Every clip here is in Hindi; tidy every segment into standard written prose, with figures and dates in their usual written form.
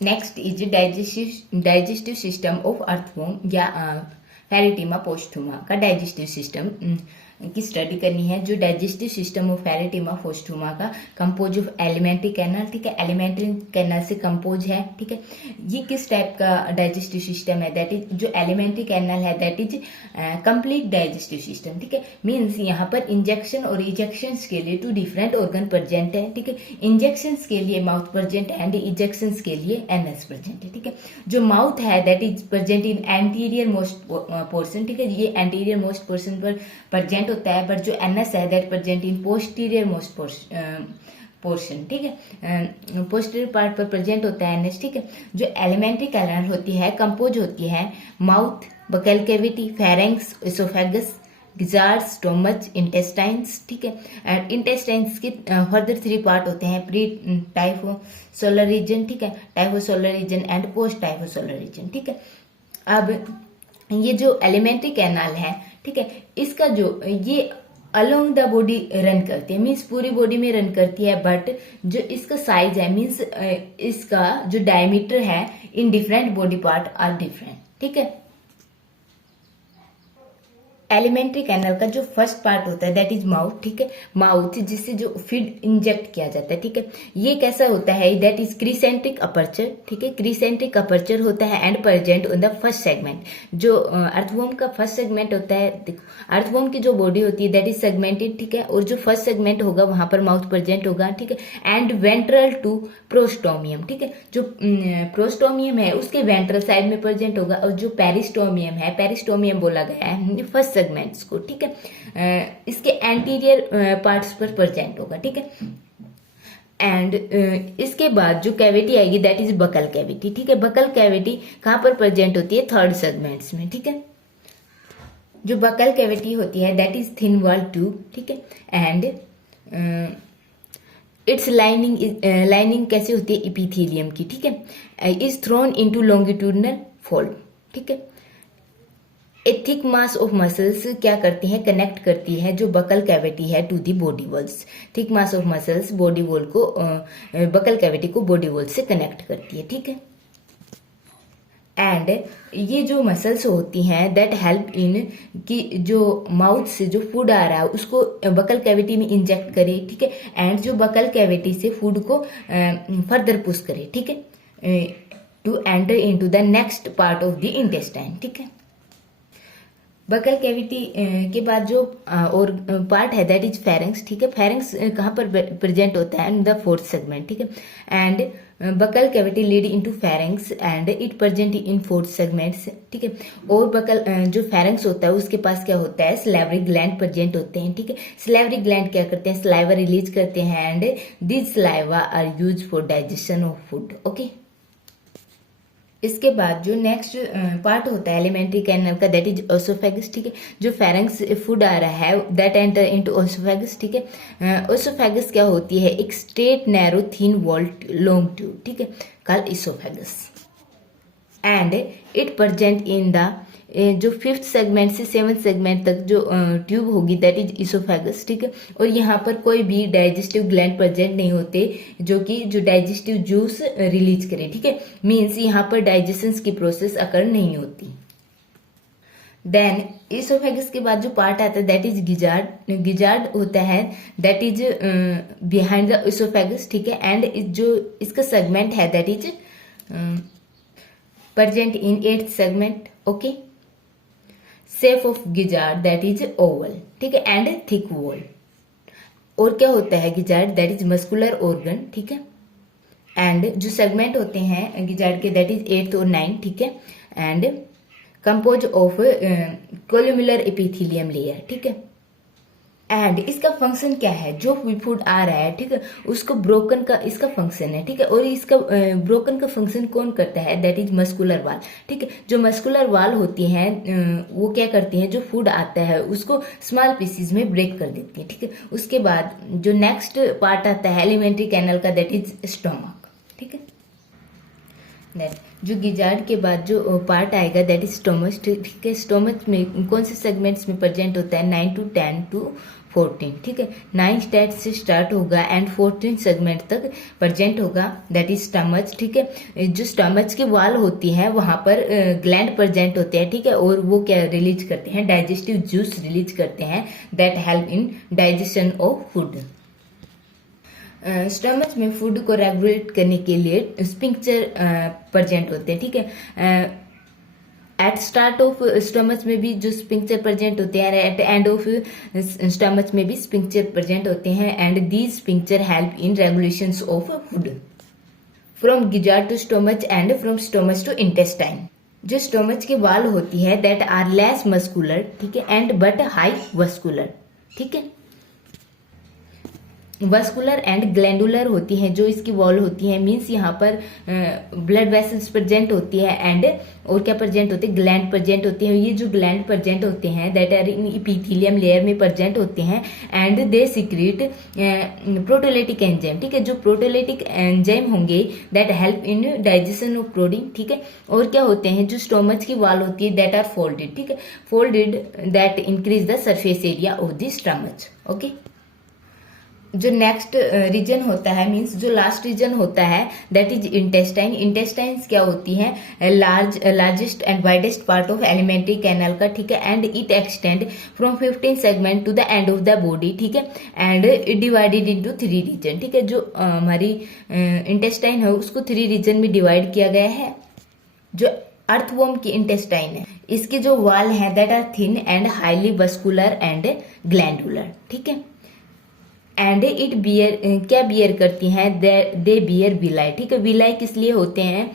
Next is digestive system of earthworm या फेरिटिमा पोस्टुमा का डाइजेस्टिव सिस्टम की स्टडी करनी है। जो डाइजेस्टिव सिस्टम ऑफ फेरिटिमा पोस्टुमा का कंपोज ऑफ एलिमेंट्री कैनल, ठीक है, एलिमेंट्री कैनल से कंपोज है, ठीक है। ये किस टाइप का डाइजेस्टिव सिस्टम है, दैट इज जो एलिमेंट्री कैनल है that is complete digestive system, ठीक है। मीन्स यहाँ पर इंजेक्शन और इजेक्शन के लिए 2 डिफरेंट ऑर्गन प्रेजेंट है, ठीक है। इंजेक्शन के लिए माउथ प्रेजेंट एंड इजेक्शन के लिए एनस प्रेजेंट है, ठीक है। जो माउथ है that is present in anterior most portion, ठीक है, ये एंटीरियर मोस्ट पोर्शन पर प्रेजेंट होता है, बट जो एनस है that present in posterior most portion, ठीक है, पोस्टीरियर पार्ट पर प्रेजेंट होता है एनस, ठीक है। जो एलिमेंट्री कैनल होती है कंपोज होती है mouth, buccal cavity, pharynx, oesophagus, gizzard, stomach, intestines, ठीक है। एंड इंटेस्टाइन्स के फर्दर 3 पार्ट होते हैं, प्री टाइफोसोलर रीजन, ठीक है, टाइफोसोलर रीजन एंड पोस्ट टाइफोसोलर रीजन, ठीक है। अब ये जो एलिमेंट्री कैनाल है, ठीक है, इसका जो ये अलोंग द बॉडी रन करती है, मीन्स पूरी बॉडी में रन करती है, बट जो इसका साइज है मीन्स इसका जो डायमीटर है in different body part are different, ठीक है। एलिमेंट्री कैनल का जो फर्स्ट पार्ट होता है दैट इज माउथ, ठीक है, माउथ जिससे जो फीड इंजेक्ट किया जाता है, ठीक है। ये कैसा होता है, दैट इज क्रीसेंट्रिक अपर्चर, ठीक है, क्रीसेंट्रिक अपर्चर होता है and present on the first segment. जो अर्थवर्म का फर्स्ट सेगमेंट होता है, देखो अर्थवर्म की जो बॉडी होती है दैट इज सेगमेंटेड, ठीक है, और जो फर्स्ट सेगमेंट होगा वहां पर माउथ प्रेजेंट होगा, ठीक है, एंड वेंट्रल टू प्रोस्टोमियम, ठीक है। जो प्रोस्टोमियम है उसके वेंट्रल साइड में प्रेजेंट होगा, और जो पेरिस्टोमियम है, पेरिस्टोमियम बोला गया है फर्स्ट सेगमेंट्स को, ठीक है, इसके एंटीरियर पार्ट्स पर प्रेजेंट होगा, ठीक है। एंड इसके बाद जो कैविटी आएगी दैट इज बकल कैविटी, ठीक है। बकल कैविटी कहां पर प्रेजेंट होती है, थर्ड सेगमेंट्स में, ठीक है। जो बकल कैविटी होती है that is thin wall tube, ठीक है, एंड इट्स लाइनिंग कैसे होती है, इपिथेलियम की, ठीक है, is thrown into longitudinal fold, ठीक है। A thick mass of muscles क्या करती है, कनेक्ट करती है जो बकल कैविटी है to the body walls. Thick mass of muscles body wall को बकल कैविटी को बॉडी वॉल से कनेक्ट करती है, ठीक है। एंड ये जो मसल्स होती हैं दैट हेल्प इन कि जो माउथ से जो फूड आ रहा है उसको बकल कैविटी में इंजेक्ट करे, ठीक है, एंड जो बकल कैविटी से फूड को फर्दर पुश करे, ठीक है, to enter into the next part of the intestine, ठीक है। बकल कैविटी के बाद जो और पार्ट है दैट इज फेरेंक्स, ठीक है। फेरेंक्स कहाँ पर प्रेजेंट होता है, इन द फोर्थ सेगमेंट, ठीक है। And buccal cavity lead into pharynx and it present in fourth segments, ठीक है। और बकल जो फेरेंक्स होता है उसके पास क्या होता है, सलाइवरी ग्लैंड प्रेजेंट होते हैं, ठीक है। सलाइवरी ग्लैंड क्या करते हैं, सलाइवा रिलीज करते हैं and this saliva are use for digestion of food, okay. इसके बाद जो नेक्स्ट पार्ट होता है एलिमेंट्री कैनल का दैट इज ओसोफेगस, ठीक है। जो फेरेंक्स फूड आ रहा है दैट एंटर इनटू ओसोफेगस, ठीक है। ओसोफेगस क्या होती है, एक straight narrow thin walled long tube, ठीक है, called oesophagus, and it present in the जो 5th सेगमेंट से 7th सेगमेंट तक जो ट्यूब होगी दैट इज इसोफेगस, ठीक है। और यहाँ पर कोई भी डाइजेस्टिव ग्लैंड प्रेजेंट नहीं होते जो कि जो डाइजेस्टिव जूस रिलीज करे, ठीक है। मीन्स यहाँ पर डाइजेशन की प्रोसेस अकर नहीं होती। देन इसोफेगस के बाद जो पार्ट आता है दैट इज गिजार्ड। गिजार्ड होता है that is behind the oesophagus, ठीक है, एंड जो इसका सेगमेंट है that is present in 8th segment, okay. Shape of gizzard that is Oval, ठीक है, एंड थिक वॉल। और क्या होता है gizzard, that is muscular organ, ठीक है। एंड जो सेगमेंट होते हैं गिजार्ड के दैट इज 8th और 9th, ठीक है, and compose of columnar epithelium layer, ठीक है। एंड इसका फंक्शन क्या है, जो फूड आ रहा है, ठीक है, उसको ब्रोकन का इसका फंक्शन है, ठीक है। और इसका ब्रोकन का फंक्शन कौन करता है, दैट इज मस्कुलर वाल, ठीक है। जो मस्कुलर वाल होती हैं वो क्या करती हैं, जो फूड आता है उसको स्मॉल पीसेस में ब्रेक कर देती है, ठीक है। उसके बाद जो नेक्स्ट पार्ट आता है एलिमेंट्री कैनल का दैट इज स्टोमक, ठीक है। जो गिजार्ड के बाद जो पार्ट आएगा दैट इज स्टोमच, ठीक है। स्टोमच में कौन से सेगमेंट्स में प्रेजेंट होता है, 9 to 10 to 14, ठीक है। 9 स्टेट से स्टार्ट होगा एंड 14 सेगमेंट तक प्रेजेंट होगा, दैट इज स्टमच, ठीक है। जो स्टमच की वॉल होती है वहां पर ग्लैंड प्रेजेंट होते हैं, ठीक है, और वो क्या रिलीज करते हैं, डाइजेस्टिव जूस रिलीज करते हैं that help in digestion of food. Stomach में फूड को रेगुलेट करने के लिए स्पिंक्चर प्रेजेंट होते हैं, ठीक है। एट स्टार्ट ऑफ स्टमच में भी जो स्पिंक्चर प्रेजेंट होते हैं, एट एंड ऑफ स्टमच में भी स्पिंक्चर प्रेजेंट होते हैं, and these sphincter help in regulation of food from गिजार to stomach and from stomach to intestine. जो स्टमच की वॉल होती है दैट आर लेस मस्कुलर, ठीक है, एंड बट हाई वस्कुलर, ठीक है। वस्कुलर एंड ग्लैंडुलर होती हैं जो इसकी वॉल होती है, मींस यहाँ पर ब्लड वेसल्स प्रेजेंट होती है एंड और क्या प्रेजेंट होते हैं, ग्लैंड प्रेजेंट होते हैं। ये जो ग्लैंड प्रेजेंट होते हैं दैट आर इन इपीथेलियम लेयर में प्रेजेंट होते हैं and they secret proteolytic enzyme, ठीक है। जो प्रोटोलाइटिक एंजाइम होंगे that help in digestion of protein, ठीक है। और क्या होते हैं, जो स्टोमच की वॉल होती है दैट आर फोल्डेड, ठीक है, folded that increase the surface area of the stomach, okay. जो नेक्स्ट रीजन होता है, मींस जो लास्ट रीजन होता है दैट इज इंटेस्टाइन। इंटेस्टाइन्स क्या होती है, largest and widest part of alimentary canal का, ठीक है, and it extend from 15 segment to the end of the body, ठीक है, and it divided into 3 region, ठीक है। जो हमारी इंटेस्टाइन है उसको 3 रीजन में डिवाइड किया गया है। जो अर्थवर्म की इंटेस्टाइन है इसके जो वॉल है that are thin and highly vascular and glandular, ठीक है, एंड इट बियर क्या बियर करती हैं, दे बियर विलाई, ठीक है। विलाई किस लिए होते हैं,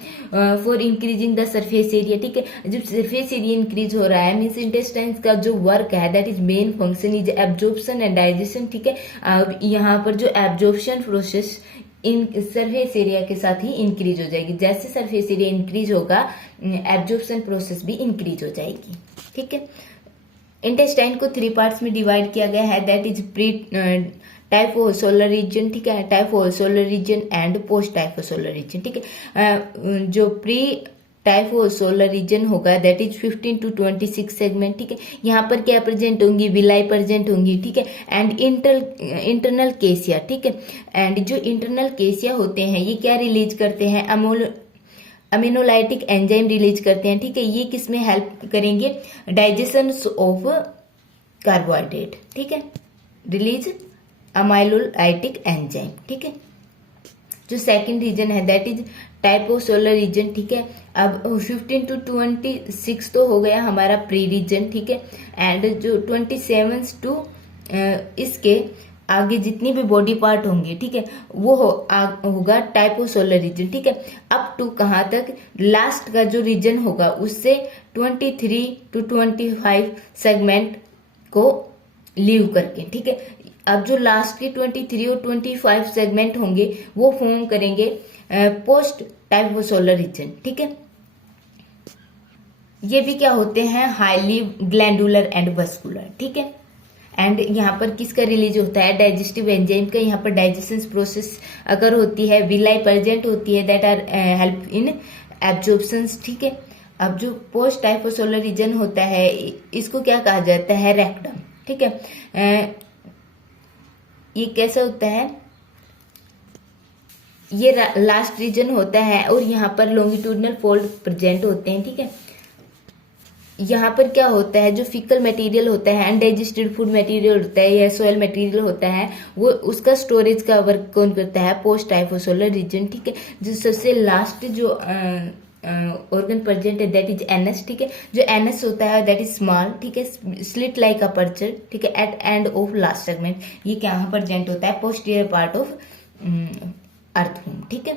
for increasing the surface area, ठीक है। जब सरफेस एरिया इंक्रीज हो रहा है मीन्स इंटेस्टाइन्स का जो वर्क है that is main function is absorption and digestion, ठीक है। अब यहाँ पर जो absorption process in surface area के साथ ही इंक्रीज हो जाएगी, जैसे सरफेस एरिया इंक्रीज होगा एब्जॉर्प्शन प्रोसेस भी इंक्रीज हो जाएगी, ठीक है। इंटेस्टाइन को 3 पार्ट्स में डिवाइड किया गया है, दैट इज प्री टाइफोसोलर रीजन, ठीक है, टाइफोसोलर रीजन एंड पोस्ट टाइफोसोलर रीजन, ठीक है। जो प्री टाइफोसोलर रीजन होगा दैट इज 15 to 26 सेगमेंट, ठीक है। यहाँ पर क्या प्रेजेंट होंगी, विलाई प्रेजेंट होंगी, ठीक है, एंड इंटरनल केसिया, ठीक है। एंड जो इंटरनल केसिया होते हैं ये क्या रिलीज करते हैं, अमीनोलाइटिक एंजाइम रिलीज करते हैं, ठीक है। ये किस में हेल्प करेंगे, डाइजेशन ऑफ कार्बोहाइड्रेट, ठीक है, रिलीज अमाइलोलाइटिक एंजाइम, ठीक है। जो सेकंड रीजन है दैट इज टाइपोसोलर रीजन, ठीक है। अब 15 to 26 तो हो गया हमारा प्री रीजन, ठीक है, एंड जो 27 टू इसके आगे जितनी भी बॉडी पार्ट होंगे, ठीक है, वो होगा टाइपोसोलर रीजन, ठीक है। अप टू कहाँ तक, लास्ट का जो रीजन होगा उससे 23 to 25 सेगमेंट को लीव करके, ठीक है। अब जो लास्ट के 23 और 25 सेगमेंट होंगे वो फॉर्म करेंगे पोस्ट टाइपोसोलर रीजन, ठीक है। ये भी क्या होते हैं, हाईली ग्लैंडुलर एंड वस्कुलर, ठीक है। एंड यहाँ पर किसका रिलीज होता है, डाइजेस्टिव एंजाइम का। यहाँ पर डाइजेशन प्रोसेस अगर होती है, विलाई प्रेजेंट होती है that are help in absorption, ठीक है। अब जो पोस्ट टाइपोसोलर रीजन होता है इसको क्या कहा जाता है, रेक्टम, ठीक है। ये कैसा होता है, ये लास्ट रीजन होता है और यहाँ पर लॉन्गिट्यूडनल फोल्ड प्रेजेंट होते हैं, ठीक है। यहाँ पर क्या होता है, जो फिकल मटेरियल होता है, अनडाइजेस्टेड फूड मटेरियल होता है या सॉइल मटेरियल होता है, वो उसका स्टोरेज का वर्क कौन करता है, पोस्ट टाइपोसोलर रीजन, ठीक है। जो सबसे लास्ट जो ऑर्गन प्रेजेंट है दैट इज एनस, ठीक है। जो एनस होता है दैट इज स्मॉल, ठीक है, स्लिट लाइक अपर्चर, ठीक है, at end of last segment. ये क्या प्रेजेंट होता है, पोस्टीरियर पार्ट ऑफ अर्थवर्म, ठीक है।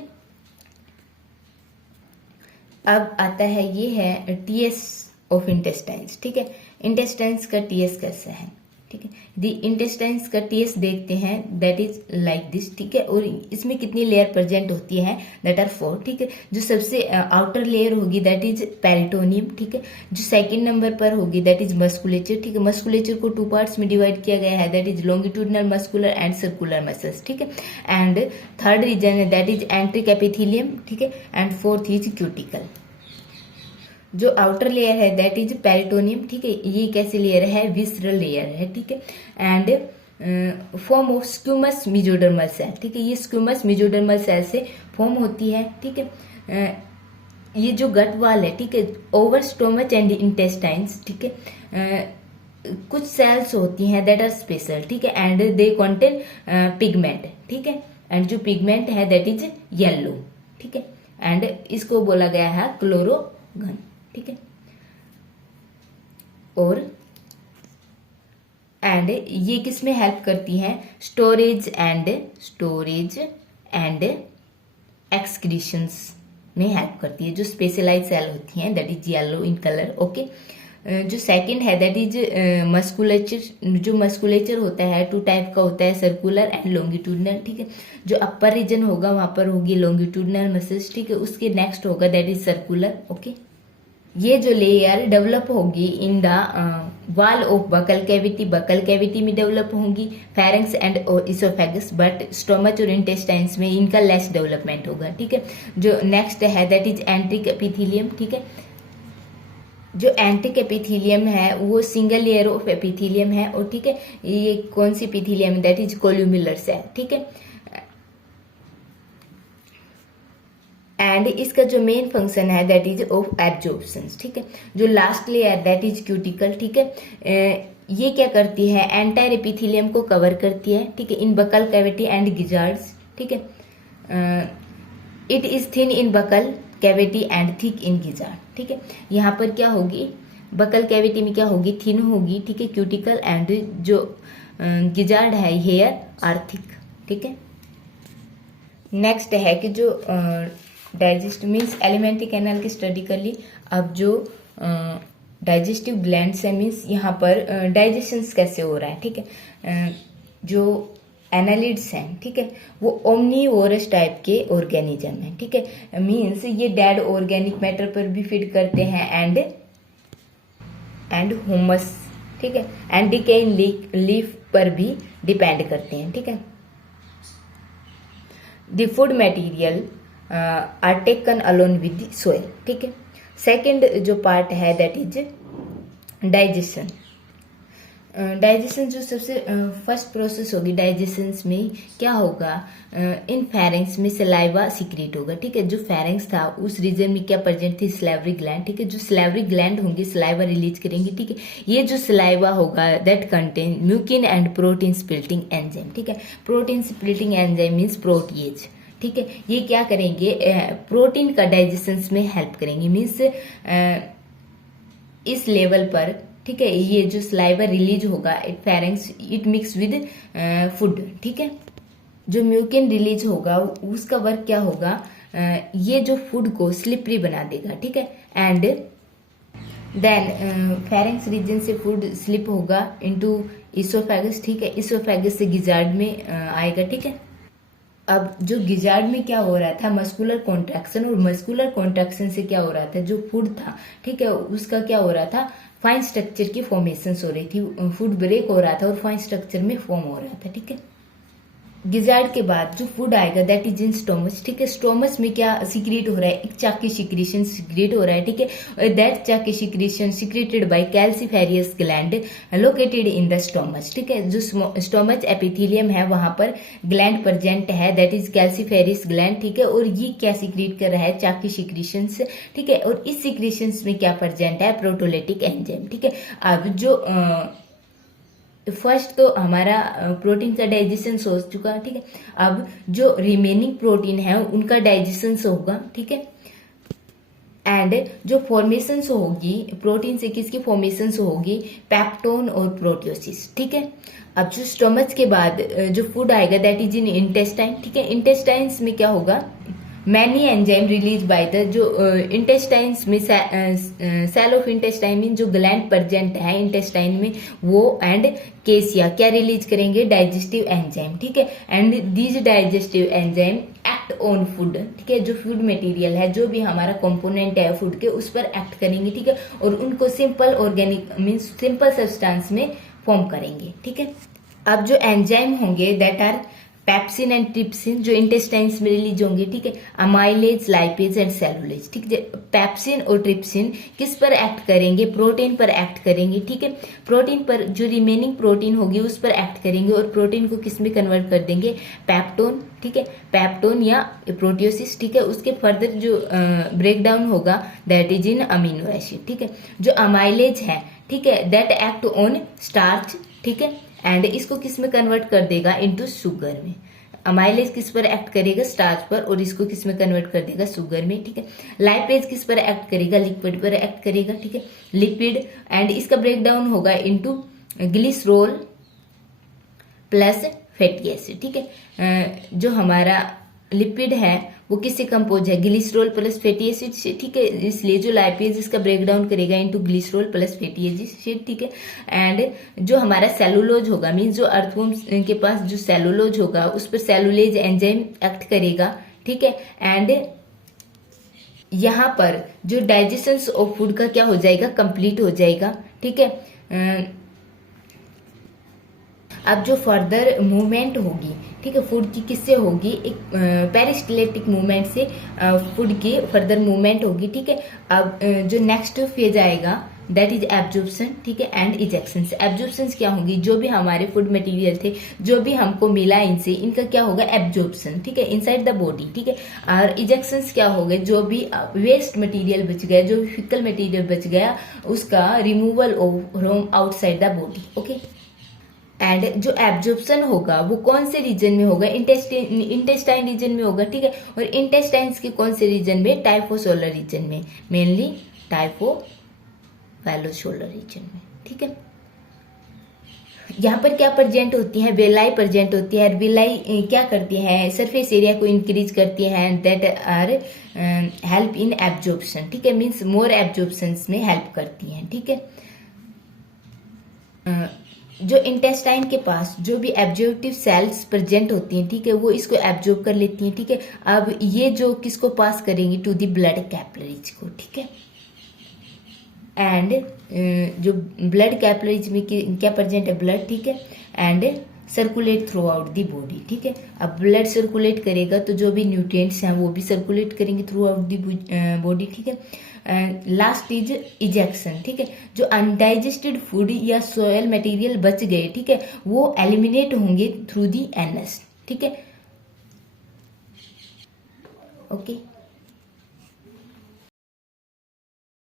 अब आता है ये है टीएस ऑफ इंटेस्टाइन्स, ठीक है। इंटेस्टाइन्स का टीएस कैसा है, ठीक है। द इंटेस्टाइन्स का टीएस देखते हैं दैट इज लाइक दिस, ठीक है। और इसमें कितनी लेयर प्रेजेंट होती है, दैट आर 4, ठीक है। जो सबसे आउटर लेयर होगी दैट इज पेरिटोनियम, ठीक है। जो सेकंड नंबर पर होगी दैट इज मस्कुलेचर, ठीक है। मस्कुलेचर को 2 पार्ट्स में डिवाइड किया गया है, that is longitudinal muscular and circular muscles, ठीक है। एंड थर्ड रीजन है दैट इज एंट्रिक एपिथेलियम, ठीक है। And fourth is cuticle. जो आउटर लेयर है दैट इज पेरिटोनियम, ठीक है। ये कैसे लेयर है, विसरल लेयर है, ठीक है। And form of squamous mesodermal cell, ठीक है। ये स्क्यूमस मेसोडर्मल सेल से फॉर्म होती है, ठीक है। ये जो गट वाल है, ठीक है, ओवर स्टोमच एंड इंटेस्टाइन्स, ठीक है, कुछ सेल्स होती हैं दैट आर स्पेशल, ठीक है, एंड दे कंटेन पिगमेंट, ठीक है, एंड जो पिगमेंट है दैट इज येलो, ठीक है, एंड इसको बोला गया है क्लोरोगन, ठीक है। और एंड ये किस में हेल्प करती है? स्टोरेज एंड एक्सक्रीशंस में हेल्प करती है। जो स्पेशलाइज सेल होती हैं that is yellow in colour, okay. जो सेकंड है दैट इज मस्कुलेचर। जो मस्कुलेचर होता है टू टाइप का होता है, सर्कुलर एंड लॉन्गिट्यूडनल, ठीक है। जो अपर रीजन होगा वहां पर होगी लॉन्गिट्यूडनल मसल्स, ठीक है। उसके नेक्स्ट होगा दैट इज सर्कुलर, ओके। ये जो लेयर डेवलप होगी in the wall of buccal cavity में डेवलप होंगी, pharynx and oesophagus, but stomach और इंटेस्टाइन्स में इनका लेस डेवलपमेंट होगा, ठीक है। जो नेक्स्ट है दैट इज एंट्रिक एपिथेलियम, ठीक है। जो एंट्रिक एपिथेलियम है वो सिंगल लेयर ऑफ एपिथेलियम है, और ठीक है, ये कौन सी एपिथेलियम है? दैट इज कोल्यूमुलर सेल, ठीक है। एंड इसका जो मेन फंक्शन है दैट इज ऑफ एब्जॉर्प्शन, ठीक है। जो last layer that is cuticle, ठीक है, ये क्या करती है? एंटायर एपिथेलियम को कवर करती है, ठीक है, इन बकल कैविटी एंड गिजार्ड्स, ठीक है। It is thin in buccal cavity and thick in gizzard, ठीक है। यहाँ पर क्या होगी? बकल कैविटी में क्या होगी? थिन होगी, ठीक है, क्यूटिकल, एंड जो गिजार्ड है हेयर आर थिक, ठीक है। नेक्स्ट है कि जो डाइजेस्ट मीन्स एलिमेंट्री कैनाल की स्टडी कर ली। अब जो डाइजेस्टिव ग्लैंड्स है मीन्स यहाँ पर डाइजेशन कैसे हो रहा है, ठीक है। जो एनालिड्स हैं, ठीक है, वो ओमनीवोरस टाइप के ऑर्गेनिज्म हैं, ठीक है। मीन्स ये डेड ऑर्गेनिक मैटर पर भी फीड करते हैं एंड ह्यूमस, ठीक है, एंड डिकेइंग लीफ पर भी डिपेंड करते हैं, ठीक है। The food material are taken alone with the soil, ठीक है। सेकेंड जो पार्ट है दैट इज डाइजेशन। डाइजेशन जो सबसे फर्स्ट प्रोसेस होगी डाइजेशन में क्या होगा? इन फेरेंक्स में सलाइवा सीक्रेट होगा, ठीक है। जो फेरेंक्स था उस रीजन में क्या प्रेजेंट थी? सलाइवरी ग्लैंड, ठीक है। जो सलाइवरी ग्लैंड होंगी सलाइवा रिलीज करेंगी, ठीक है। ये जो सलाइवा होगा that contain mucin and protein splitting enzyme, ठीक है। Protein splitting enzyme means protease, ठीक है। ये क्या करेंगे? प्रोटीन का डाइजेशन में हेल्प करेंगे, मीन्स इस लेवल पर, ठीक है। ये जो सलाइवा रिलीज होगा it pharynx it mix with food, ठीक है। जो म्यूकिन रिलीज होगा उसका वर्क क्या होगा? ये जो फूड को स्लिपरी बना देगा, ठीक है, एंड देन फेरेंक्स रीजन से फूड स्लिप होगा इनटू इसोफेगस, ठीक है। इसोफेगस से गिजार्ड में आएगा, ठीक है। अब जो गिजार्ड में क्या हो रहा था? मस्कुलर कॉन्ट्रैक्शन, और मस्कुलर कॉन्ट्रैक्शन से क्या हो रहा था? जो फूड था, ठीक है, उसका क्या हो रहा था? फाइन स्ट्रक्चर की फॉर्मेशन हो रही थी, फूड ब्रेक हो रहा था और फाइन स्ट्रक्चर में फॉर्म हो रहा था, ठीक है। गिजार्ड के बाद जो फूड आएगा दैट इज इन स्टोमच, ठीक है। स्टोमच में क्या सीक्रेट हो रहा है? एक चाकी सिक्रीशन सीक्रेट हो रहा है, ठीक है। That chalky secretion secreted by calciferous gland located in the stomach, ठीक है। जो स्टोमच एपिथेलियम है वहां पर ग्लैंड प्रेजेंट है दैट इज कैल्सिफेरियस ग्लैंड, ठीक है। और ये क्या सीक्रेट कर रहा है? चाकी सिक्रीशन, ठीक है। और इस सिक्रीशन में क्या प्रेजेंट है? प्रोटोलिटिक एंजाइम, ठीक है। अब जो फर्स्ट तो हमारा प्रोटीन का डाइजेशन हो चुका, ठीक है। अब जो रिमेनिंग प्रोटीन है उनका डाइजेशन होगा, ठीक है। एंड जो फॉर्मेशन होगी प्रोटीन से, किसकी फॉर्मेशन होगी? पेप्टोन और प्रोटियोसिस, ठीक है। अब जो स्टोमच के बाद जो फूड आएगा दैट इज इन इंटेस्टाइन, ठीक है। इंटेस्टाइन्स में क्या होगा? Many enzyme release by the जो इंटेस्टाइन्स में सेल ऑफ इंटेस्टाइन मीन जो ग्लैंड प्रेजेंट है इंटेस्टाइन में वो एंड केसिया क्या रिलीज करेंगे? डाइजेस्टिव एंजाइम, ठीक है। And these digestive enzyme act on food, ठीक है। जो फूड मटेरियल है, जो भी हमारा कंपोनेंट है फूड के, उस पर एक्ट करेंगे, ठीक है। और उनको simple organic means simple substance में फॉर्म करेंगे, ठीक है। अब जो एंजाइम होंगे that are pepsin and trypsin जो इंटेस्टाइन्स में रिलीज होंगे, ठीक है, अमाइलेज, लाइपेज एंड सेलुलेज, ठीक है। पैप्सिन और ट्रिप्सिन किस पर एक्ट करेंगे, प्रोटीन पर एक्ट करेंगे, ठीक है, प्रोटीन पर, जो रिमेनिंग प्रोटीन होगी उस पर एक्ट करेंगे और प्रोटीन को किस में कन्वर्ट कर देंगे, पेप्टोन, ठीक है, पेप्टोन या प्रोटियोसिस, ठीक है। उसके फर्दर जो ब्रेक डाउन होगा that is in amino acid, ठीक है। जो अमाइलेज है, ठीक है, दैट एक्ट ऑन स्टार्च, ठीक है, एंड इसको किस में कन्वर्ट कर देगा, इनटू शुगर में। अमाइलेज किस पर एक्ट करेगा, स्टार्च पर, और इसको किस में कन्वर्ट कर देगा, शुगर में, ठीक है। लाइपेज किस पर एक्ट करेगा, लिपिड पर एक्ट करेगा, ठीक है, लिपिड, एंड इसका ब्रेक डाउन होगा into glycerol plus fatty acid, ठीक है। जो हमारा लिपिड है वो किससे कंपोज है, ग्लिसरॉल प्लस फैटी एसिड से, ठीक है। इसलिए जो लाइपेज इसका ब्रेक डाउन करेगा into glycerol plus fatty acid, ठीक है। एंड जो हमारा सेलुलोज होगा, मीन्स जो अर्थवॉर्म के पास जो सेलुलोज होगा उस पर सेलुलेज एंजाइम एक्ट करेगा, ठीक है। एंड यहाँ पर जो डाइजेशन ऑफ फूड का क्या हो जाएगा, कंप्लीट हो जाएगा, ठीक है। अब जो फर्दर मूवमेंट होगी, ठीक है, फूड की किससे होगी, एक पेरिस्टलेटिक मूवमेंट से फूड की फर्दर मूवमेंट होगी, ठीक है। अब जो नेक्स्ट फेज आएगा दैट इज एब्जॉर्प्शन, ठीक है, एंड इजेक्शन। एब्जॉर्प्शन क्या होंगी, जो भी हमारे फूड मटेरियल थे, जो भी हमको मिला इनसे, इनका क्या होगा, एब्जॉर्प्शन, ठीक है, इनसाइड द बॉडी, ठीक है। और इजेक्शन क्या हो गए, जो भी वेस्ट मटेरियल बच गया, जो भी फिकल मटेरियल बच गया, उसका removal from outside the body, okay. And जो एब्जॉर्प्शन होगा वो कौन से रीजन में होगा, इंटेस्टाइन रीजन में होगा, ठीक है। और इंटेस्टाइन्स के कौन से रीजन में, टाइपोसोलर रीजन में, मेनली टाइपोवैलोसोलर रीजन में, ठीक है। यहाँ पर क्या प्रेजेंट होती है, वेलाई प्रेजेंट होती है। वेलाई क्या करती है, सरफेस एरिया को इंक्रीज करती है, that are help in absorption, ठीक है, मीन्स मोर एब्जॉर्प्शन में हेल्प करती हैं, ठीक है। जो इंटेस्टाइन के पास जो भी एब्जॉर्प्टिव सेल्स प्रेजेंट होती हैं, ठीक है, वो इसको एब्जॉर्ब कर लेती हैं, ठीक है। अब ये जो किसको पास करेंगी, टू द ब्लड कैपिलरीज को, ठीक है। एंड जो ब्लड कैपिलरीज में क्या प्रेजेंट है, ब्लड, ठीक है, and circulate through out the body, ठीक है। अब ब्लड सर्कुलेट करेगा तो जो भी न्यूट्रिएंट्स हैं वो भी सर्कुलेट करेंगे थ्रू आउट दी बॉडी, ठीक है। लास्ट इज इजेक्शन, ठीक है। जो अनडाइजेस्टेड फूड या सोयल मटेरियल बच गए, ठीक है, वो एलिमिनेट होंगे थ्रू दी एनस, ठीक है, ओके।